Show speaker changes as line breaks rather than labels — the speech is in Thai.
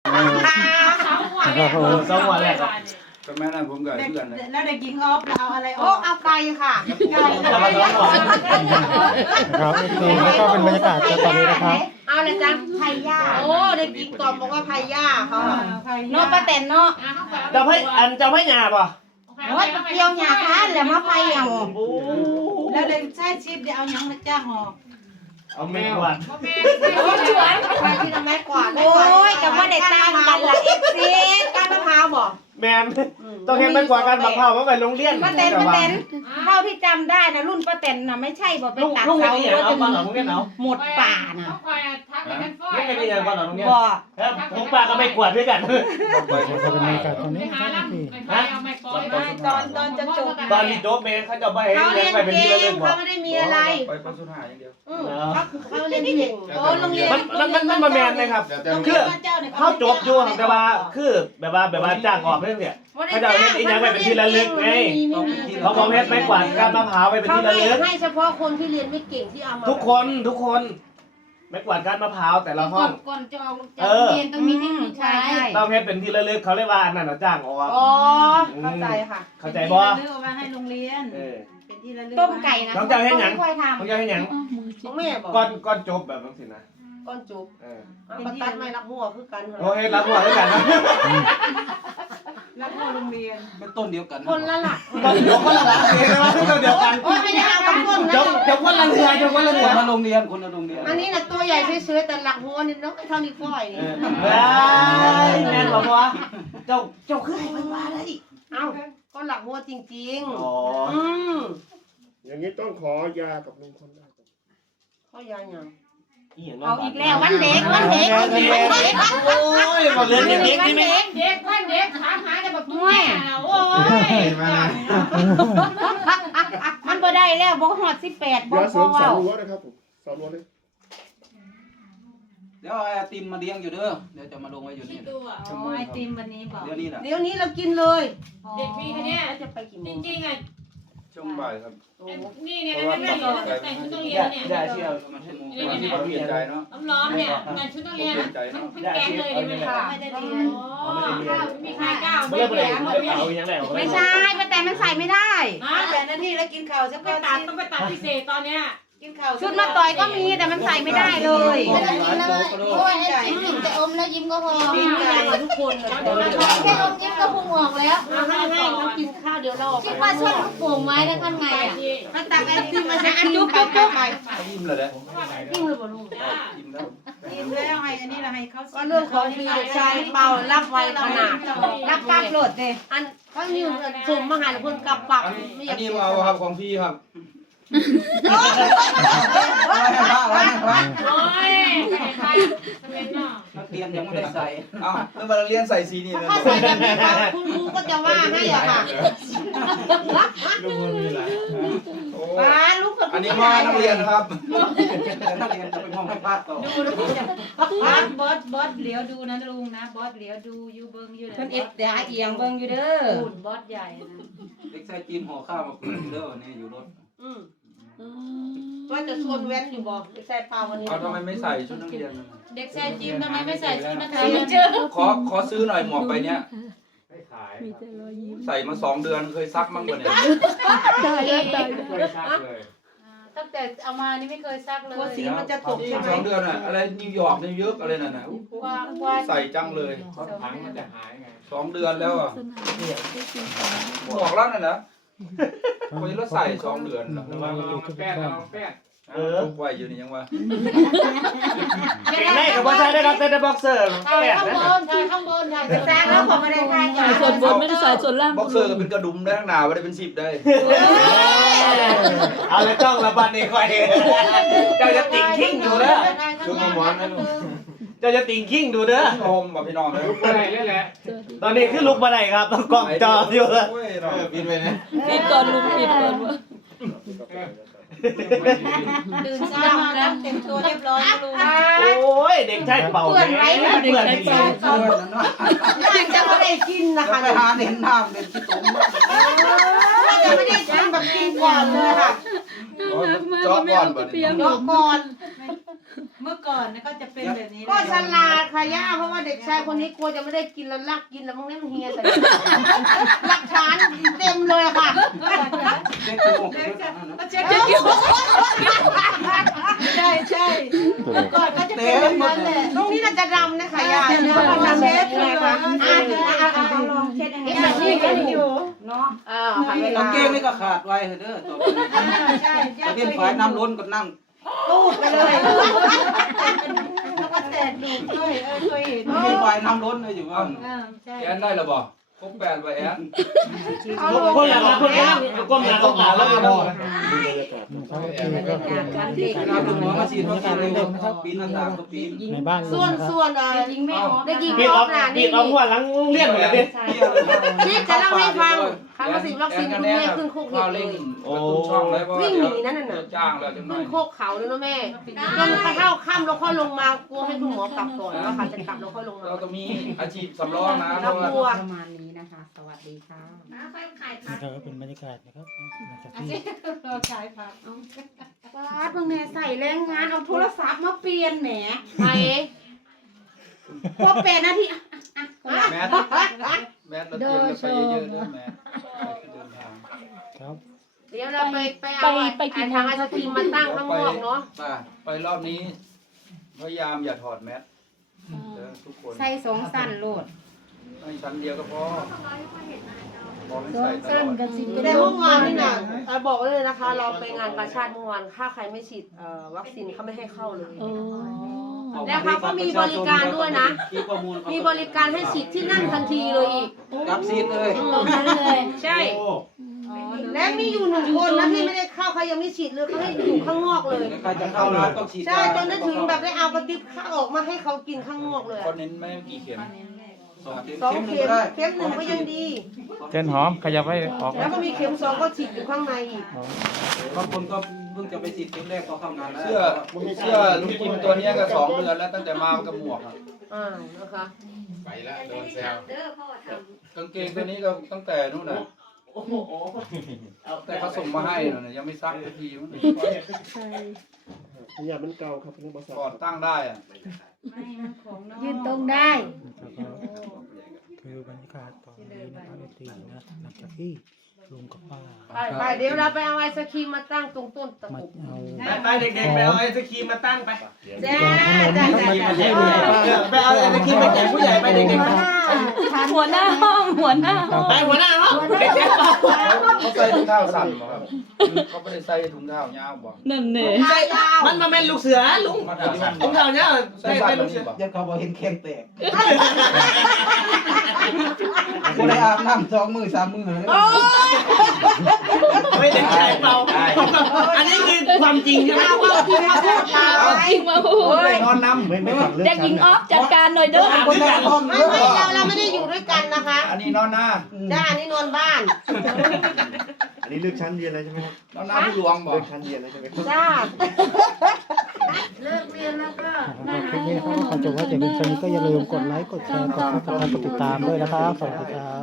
สองวันแรก
ก็แม่นั่นผมกับเพื่อนเลย
แล้วเด็กหญิงออฟเราอะไรอ
โอ้
อก
เอาไก่ค่ะไก่
ครับนี่แล้วก็เป็นบรรยากาศตอนนี้นะครับ
เอาเลยจ้ะไผ่ย่าโอ้เด็กหญิงตอบบอกว่าไผ่ย่าเขาเนาะป้าแตนเนาะ
จะให้หยาป่ะ
โอ้ยเกี่ยวหยาค้านแล้วมาไผ่เอา
แล้วเด็กชายชิดเดี๋ยวเอายังมาจ้างออก
เอาแมวอ่ะ
โอ้ยสวยไผ่ที่ทำแม่กวาดโอ้ยกับว่าเด็กตามกันละFCการมะพร้าวบอก
แมนต้องเห็นเป็นกว่าการบักเผาว่าไปโรงเรียน
ป้าแตนเท่าที่จำได้นะรุ่นป้าแตนน่ะไม่ใช่บอกไปตัด
ลุงเห็น
เขา
นี่เอาก่อนเหรอโรงเรียนเอา
หมดป่าน่ะ
ลุงเห็นนี่เอาก่อนเหรอโรงเรียน
บ่
แล้วผมปลาก็ไม่กวาดด้วยกัน
จะเป็นบรรยากาศตอนนี้นะครับพี่
ตอนจะจบ
ตอนนี้โจ๊กเมย์เขาจะไป
เขา
เรี
เรี
ย
ย
น
น
ไปเป็น
เก่
ที่ระลึ
ง
ก
เขาไม่ได้มีอะไร
ไปปสุดหาอย่างเดียว
เขาเรียนเก่งโอ้โรงเรียน
มันมาแมนเลยครับคือเขาจบอยู่แต่ว่าคือแบบว่าจ้างออกเรื่องเนี่ยเขาจะเอาเฮ็ดอีหยังไปเป็นที่ระลึกไงเขาบอกเฮ็ดไม้กวาดการมะพร้าวไปเป็น
เขา
ที่ระลึก
ให้เฉพาะคนที่เรียนไม่เก่งที่เอามา
ทุกคนไม้กวาดการมะพร้าวแต่ละห้อง
ก่อนจะออกจากเรียนต้องมีเทคนิคใช้
ต้องเฮ็ดเป็นที่ระลึกเขาเรียกว่าอันนั้นน่ะจ้างออก
อ๋อเข้าใจค่ะ
เข้าใจบ่
เลือกเอามาให้โรงเรียน เป็นที่ระลึก
ต้มไก่นะ
น้องเจ้าเฮ็ดหยัง
ค่อยท
น้องเจ้าเฮ็ดหยัง
ำของแม่บอก
ก้อนจบแบบนั้นสินะ
ก้อนจุบ
เออ
ปัตัดไม่รักหัวคือกัน
โอเครับหัวด้วยกันนะ
แล้วก็โรงเรียน
เป็นต้นเดียวกัน
คนละหลัก
ต้นเดียวคนละหลังเดียวกัน
โอ้ยไม่ได้เอากับต้นนะ
เดี๋ยวคนละเรือเดี๋ยวคนละเรือ
คนละโรงเรียนคนละโรงเรียน
อันนี้นะตัวใหญ่เฉยๆแต่หลักหัวนี่น้องเท่านี้ก้อยนี่
แม่นบอกว่าเจ้าคือให้มันมาได้
เอ้าก็หลักหัวจริง
อ๋อ
ๆ
อย่างนี้ต้องขอยากับลุงพลได้
เขายาหยัง
เอาอีกแล้ววันเด็กวันเด็ก
โอ้ยบอกเรื่องเด็กนี่ไม่
เด็กวันเด็กถามหาแต่แบบตุ้ยโอ้ย
มันบ่ได้แล้วบ่ฮอด18บ่
ยาเสริ
พอ
มสา
เว้าว
รั้วนะครับผมสาวรั้วเลย
เดี๋ยวไอติมมาเลี้ยงอยู่เด้อเดี๋ยวจะมาลงไว้อยู่นี่
อ๋อไอติมวันนี้บอก
เดี๋ยวนี้แหละ
เดี๋ยวนี้เรากินเลย
เด็กมีแค่นี้
แล้วจะไปกี่โม
จ
ง
ริงๆอ่ะ
ช่วงบ่ายครับ
นี่เนี่ยแต่ชุดต้องเรียนเนี่ย
ได้เชียว
มันชั่วโมงที่เราเปลี่ยนใจเนาะ
ร้อนเนี่ยงานชุดต้องเรียนทั้งแก๊งเลยได้ไหมคะ
ไม่ได้เรียน
ไม่มีใครกล้า
ไม่
ไม่
ได้
ได้
ไม่ได้เอาอย่างไร
ไม่ใช่ป้าแตนมันใส่ไม่ได้
แต่นาทีแล้วกินข้าวสัก
ไป
ก่อน
ตัดต้องไปตัดพิเศษตอนเนี้ย
กินข้าว
ชุดมาต่อยก็มีแต่มันใส่ไม่ได้เลย
โอ้ยไอ้จิ้มแต่อมแล้วยิ้มก็พอ
กินกันทุกคนเลย
แค่อมยิ้มก็พุ่งออกแล้ว
ให้เขากินข้าวเดี๋ยวเราออก
คิดว่าช่วยลูกโป่งไว้แล้วข้างในอ่ะ
มันตักไอติมมาจะจุ๊บจุ๊บจุ๊บไป
ยิ้มเลยเด้อ
กินเลยบ่ลูก
ยิ้มแล้ว
กินแล้วให้อันนี้เราให้เขา
ก็เรื่องของพี่ชายเป่ารับไวขนาดรับกลับโหลดเลยอันเขานี่ส่งมาหาเพิ่นกลับปักไม่อยาก
อันนี้
เสีย
เอาครับของพี่ครับ
โอ้ยใครเป็นเนาะ
นักเรียนยังไม่ได้ใส่เอ้าเมื่อมาเรียนใส่สีนี่เลย
ถ้าใส่แบบนี้คุณครูก็จะว่าให้อ่ะค่ะ
ลุงมันมีอะไร
ป้าลูกกับ
อันนี้ว่านักเรียนครับนักเรียนจะไปมองให้พลาดต่อ
ดูนะบอสเหลียวดูนะลุงนะบอสเหลียวดูยูเบิ้งอยู่นะ
เพิ่นเอฟเดี๋ยวเอียงเบิ่งอยู่เด้อ
บอสใหญ่นะ
เด็กชายจีมห่อข้าวมาคุยเด้อนี่อยู่รถ
ว่าจะชวนแว้นอยู่บ่ใส่เปล่าวันนี้
เอาทำไมไม่ใส่ชุดนักเรียน
เด็กชายจิมทำไมไม่ใส่ชุดนักเรียน
ขอซื้อหน่อยหมวกใบเนี้ย
ไม่ขาย
ใส่มา2 เดือนเคยซักมั้งบ่เนี่ย
เคยชักเลย
ตั้งแต่เอามานี่ไม่เคยซักเลย
กลัวสีมันจะตกใช่ไหม
2 เดือนอ่ะอะไรนิวยอร์กนิวยอร์กอะไรนั่นน่ะ
ว่า
ใส่จังเลย
ถังมันจะหายไง
2 เดือนแล้วอ่ะบอกแล้วน่ะนะคนรถใส่2 เดือนแล้ว
ระวังแป้งระวังแป้ง
ทุกไว้อยู่นี่ยังว่า
เก่งได้กับว่าใช้ได้ครับเต้นบ็อกเซอร์
ถ่าย
แป้ง
ข้าง
นะ
บนถ่ายข้างบนถ่าย
แซงแล้วผมไม่ได้ทาย
ใส่ส่วนบนไม่ได้ใส่ส่วนล่าง
บ็อกเซอร์ก็เป็นกระดุมได้ข้างหน้าไม่ได้เป็น10ได้
เอาเลยจ้องระบันนี่คอยเจ้าจะติ่งขิ้งดูเด้อ
คือมาหมอนนั่น
เจ้าจะติ่งขิ้งดูเด้อ
โอมบอกพี่น้องเลย
ตอนนี้คือลุกมาไหนครับต้องกล้องจออยู่เลย
ปิดไปนะ
ปิดก่อนลุงปิดก่อนวะ
ตื่นเช้ามาแล้วเต็มตัวเรียบร้อยลุง
โอ้ยเด็กชายเป่าเด็กชายเป่า
จะไม่ได้กินนะคะ
ไปหาเด่นน้ำเด่นขี้ตุ้ม
จะไม่ได้กินแบบกินก่อนเลยค่ะ
รักมาก
จอด
ไม่
ก่อน
เอา
บ่
กระเปีย
นี่
ม
เนาะก่อน
เมื่อก่อนนะก็จะเป็นแบบนี้
ก็ฉลาดค่ะย่าเพราะว่าเด็กชายคนนี้กลัวจะไม่ได้กินแล้วลักกินแล้วมึงเล่นเฮียใส่หลักฐานเต็มเลยค่ะ
เช็คดู
ก็เช็คเกี่ยวใช่ใช่เมื่อก่อนก็จะเป็นแบบนั้นแหละ
ตรงนี้น่าจะดำนะคะย่าเนื้อมันดำเช็ดเลยค่ะลองเช็ดยังไงแบบนี้ก็อยู่เนาะค่ะเวลาก
างเกงนี่ก็ขาดไว้เด้อต่อไป
ใช่ใช่
ประเด็นฝ่ายน้ำล้นก็นั่ง
ตูดไปเลย
แล้วก็แตกดูด้วยเคยเห็น
ประเด็นฝ่ายน้ำล้นเลยอยู่ว่า
ใช่
แอนได้หรือบ่ครบ8บ่แอน
คนละมาคนละก้มหน้าก้มตาแล้วก็
การเด็ก
น้ำหมอมาฉีดวัคซีนเร็วปีนหน้าต่างก็ปีน
ในบ้าน
ส่วน
ยิงไม่ออก
เด็กหญิง
ปี
อ
อ
อ
อก
ฟน่ะ
ปี
นี่
ออกหัวหลังเรียนหมดเลยพี่
นี่จะเล่าให้ฟังคำว่าวัคซีนคุณแม่ขึ้นคุกเห็ดเลย
ช่องเลยเพราะ
วิ่งหนีนั่นน่ะ
จ้างแล้วจังหน่
ขึ้
อน ย
โคกเขาเลยนะแม่จนเข้าค่ำแล้วค่อยลงมากลัวให้คุณหมอกลับก่อนแล้วค่ะจะกลับแล้วค่อยลงมา
เราต้องมีอาชีพสำรองนะเพ
เรา
ราะว่าก
ลัว
ประมาณนี้นะคะ สวัสดีค่ะ
นะครับก็เป็นบรรยากาศนะครับนะครับที่
เราขายผัก
ป้าเพิ่งแม่ใส่แรงงานเอาโทรศัพท์มาเปลี่ยนแหม
ไอ้
พอ8 นาที
แมสเราเตรียมไปเยอะๆด้วยแมสเดินทาง
ครับ
เดี๋ยวเราไปเอาทางไอศครีมมาตั้งข้างนอกเนาะ
ไปรอบนี้พยายามอย่าถอดแมสทุกคน
ใส่2 สั้นโลด
ให้ชั้นเดียวก็พอพอให้ใส่ตลอด
แต่เมื่อวานนี่น่ะบอกเลยนะคะ เราไปงานกาชาติเมื่อวานถ้าใครไม่ฉีดวัคซีนเขาไม่ให้เข้าเลย แล้วเขาก็มีบริการด้วยนะ มีบริการให้ฉีดที่นั่งทันทีเลยอีก
กับซีดเลย
ตรงนั้นเลยใช่ และมีอยู่1 คนนะที่ไม่ได้เข้าเขายังไม่ฉีดเลยเขาให้อยู่ข้างนอกเลย
ใครจะเข้าร้านต้องฉีด
ใช่จนได้ถึงแบบได้เอากระติบข้าวออกมาให้เขากินข้างนอกเลย
คนเน้นไม่กี่เข็ม
2 เข็มเข็ม 1ก็ยังดี
เจนหอมขยับไว้ออก
แล้วก็มีเข็ม 2ก็ฉีดอยู่ข้างในอีก
บางคนก็เพิ่งจะไปฉีดเข็มแรกก็เข้างานแล้วเสื้อลุงจิมตัวนี้ก็2 เดือนแล้วตั้งแต่มากับหมวก
นะคะ
ไปแล้วโดนแซว
กางเกงตัวนี้ก็ตั้งแต่นู่นน่ะแต่เขาส่งมาให้น่ะยังไม่ซักสักทีมัน
อย่ามันเก่าครับเป็นภาษา
ก่อนตั้งได้อ่ะ
ยืนตรงได้
คือบรรยากาศตอนนี้นะครับในตีนะหลังจากที่ลุงกับป้า
ไปเดี๋ยวเราไปเอาไอศครีมมาตั้งตรงต้นตะ
มา
กุก
เอา
ไปเด็กๆไปเอาไอศครีมมาตั้งไป
จ้าจ้าจ้า
ไปเอาไอศครีมมาแจกผู้ใหญ่ไปเด็กๆไป
หัวหน้าห้องหัวหน้าห้อง
ไปหัวหน้าห้องเด็กๆ
เขาใส่ถุงเท้าสั้นบ่ครับเขาไม่ได้ใส่ถุงเท้ายาวบ่
นั่นเน่
มันมาเป็นลูกเสือลุง
มาถามสั้น
ผมเท่านี้
ใส่
ใส่
สั้น
เป็น
แบ
ลู
บ
กเสื
นี้
อ
บ่ยังเขาบอกเห็นแข้งแตกบ่ได้อาบน้ำ2 มื้อ 3 มื้อเลย
ไม่ได้ใช้เปล่าอันนี้คือความจริงใช่ไหม
เอาจริงมาพูด
ได้นอนน้ำ
ไม่ฝังเรื่อง
เด็กหญิงออฟจัดการหน่อยเด้อ
คนในห้อง
ไม่เราไม่ได้อยู่ด้วยกันนะคะ
อันนี้นอนหน้า
จ้านี่นอนบ้าน
อันนี้เลือกชั้นเรียนอะไรใช่ไหมครับ
นอนหน้าผู้หลวงบ่
เลือกชั้นเรียนอะไรใช่ไหมครับ
จ้าเลิกเรียนแล้วก็
คลิปนี้นะครับขอจบไว้แต่เพียงเท่านี้ก็อย่าลืมกดไลค์กดแชร์กดซับสไครต์กดติดตามด้วยนะครับสวัสดีครับ